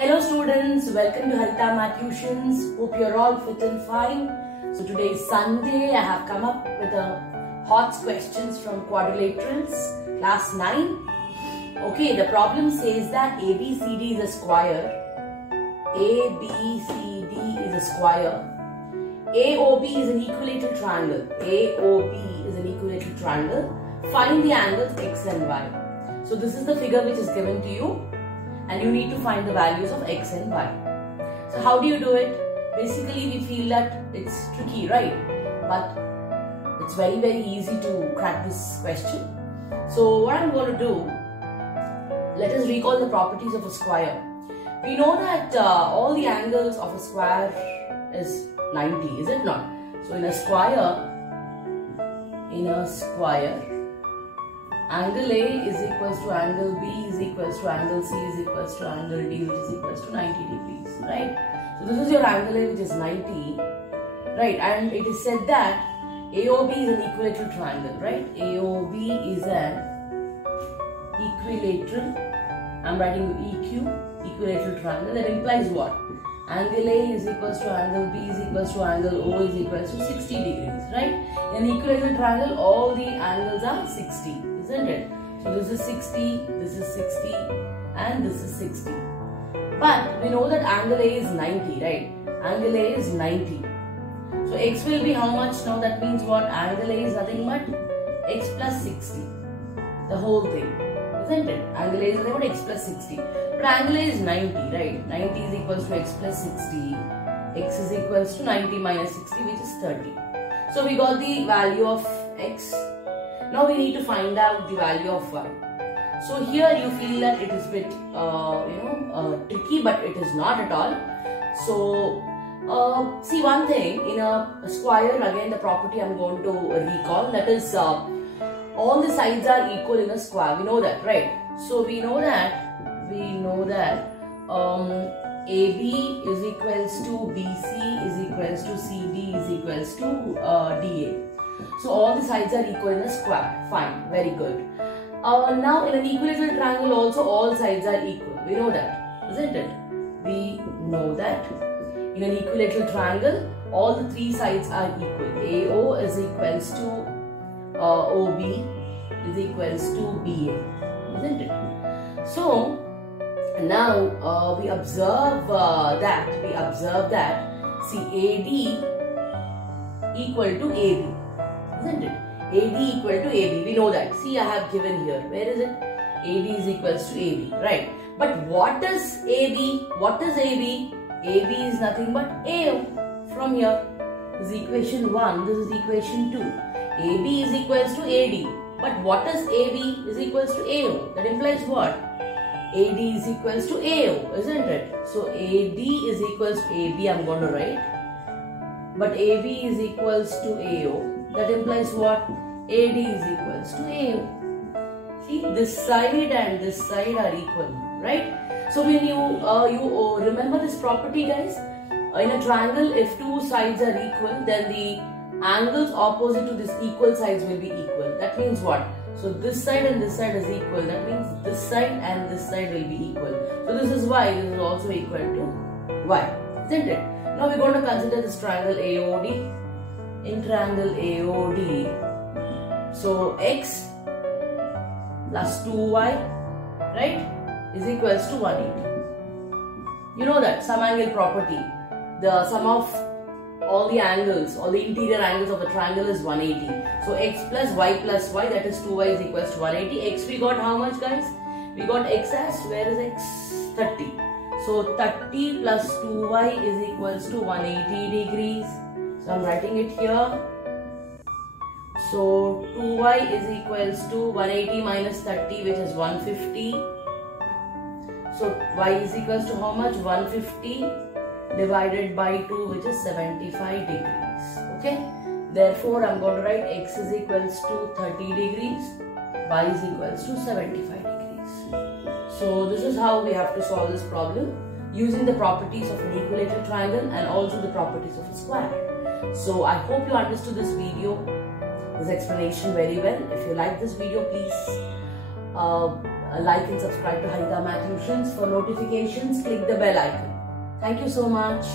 Hello students, welcome to Harita Math Tuitions. Hope you're all fit and fine. So today is Sunday. I have come up with a hot questions from quadrilaterals, class 9. Okay, the problem says that ABCD is a square. ABCD is a square. AOB is an equilateral triangle. AOB is an equilateral triangle. Find the angles X and Y. So this is the figure which is given to you. And you need to find the values of X and Y. So how do you do it? Basically we feel that it's tricky, right? But it's very easy to crack this question. So what I'm going to do, let us recall the properties of a square. We know that all the angles of a square is 90, is it not? So in a square, angle A is equals to angle B is equals to angle C is equals to angle D, which is equals to 90 degrees, right? So this is your angle A, which is 90, right? And it is said that AOB is an equilateral triangle, right? AOB is an equilateral, I'm writing EQ, equilateral triangle. That implies what? Angle A is equals to angle B is equals to angle O is equals to 60 degrees, right? In an equilateral triangle, all the angles are 60, isn't it? So this is 60, this is 60, and this is 60. But we know that angle A is 90, right? Angle A is 90. So X will be how much now? That means what? Angle A is nothing but X plus 60. The whole thing, isn't it? Angle A is nothing but X plus 60. But angle A is 90, right? 90 is equals to X plus 60. X is equals to 90 minus 60, which is 30. So we got the value of X. Now we need to find out the value of Y. So here you feel that it is a bit, tricky, but it is not at all. So see one thing, in a square, again the property I am going to recall, that is all the sides are equal in a square. We know that, right? So we know that AB is equals to BC is equals to CD is equals to DA. So all the sides are equal in a square. Fine, very good. Now in an equilateral triangle also all sides are equal. We know that, isn't it? We know that in an equilateral triangle all the three sides are equal. AO is equals to OB is equals to BA, isn't it? So now we observe that see AD equal to AB, isn't it? AD equal to AB, we know that. See, I have given here. Where is it? AD is equals to AB, right? But what is AB? What is AB? AB is nothing but AO from here. This is equation 1, this is equation 2. AB is equals to AD. But what is AB is equals to AO? That implies what? AD is equals to AO, isn't it? So AD is equals to AB, I'm going to write. But AB is equals to AO. That implies what? AD is equals to AO. See, this side and this side are equal, right? So when you remember this property, guys, in a triangle, if two sides are equal, then the angles opposite to this equal sides will be equal. That means what? So this side and this side is equal. That means this side and this side will be equal. So this is Y. This is also equal to Y, isn't it? Now we're going to consider this triangle AOD. In triangle AOD, so X plus 2Y, right, is equals to 180. You know that sum angle property. The sum of all the angles, all the interior angles of the triangle is 180. So X plus Y, that is 2Y is equals to 180. X we got how much, guys? We got X as, where is X? 30. So 30 plus 2Y is equals to 180 degrees. So I'm writing it here. So 2Y is equals to 180 minus 30, which is 150. So Y is equals to how much? 150 divided by 2, which is 75 degrees. Okay. Therefore, I'm going to write X is equals to 30 degrees. Y is equals to 75 degrees. So this is how we have to solve this problem using the properties of an equilateral triangle and also the properties of a square. So I hope you understood this video, this explanation very well. If you like this video, please like and subscribe to Harita Math Tuitions. For notifications, click the bell icon. Thank you so much.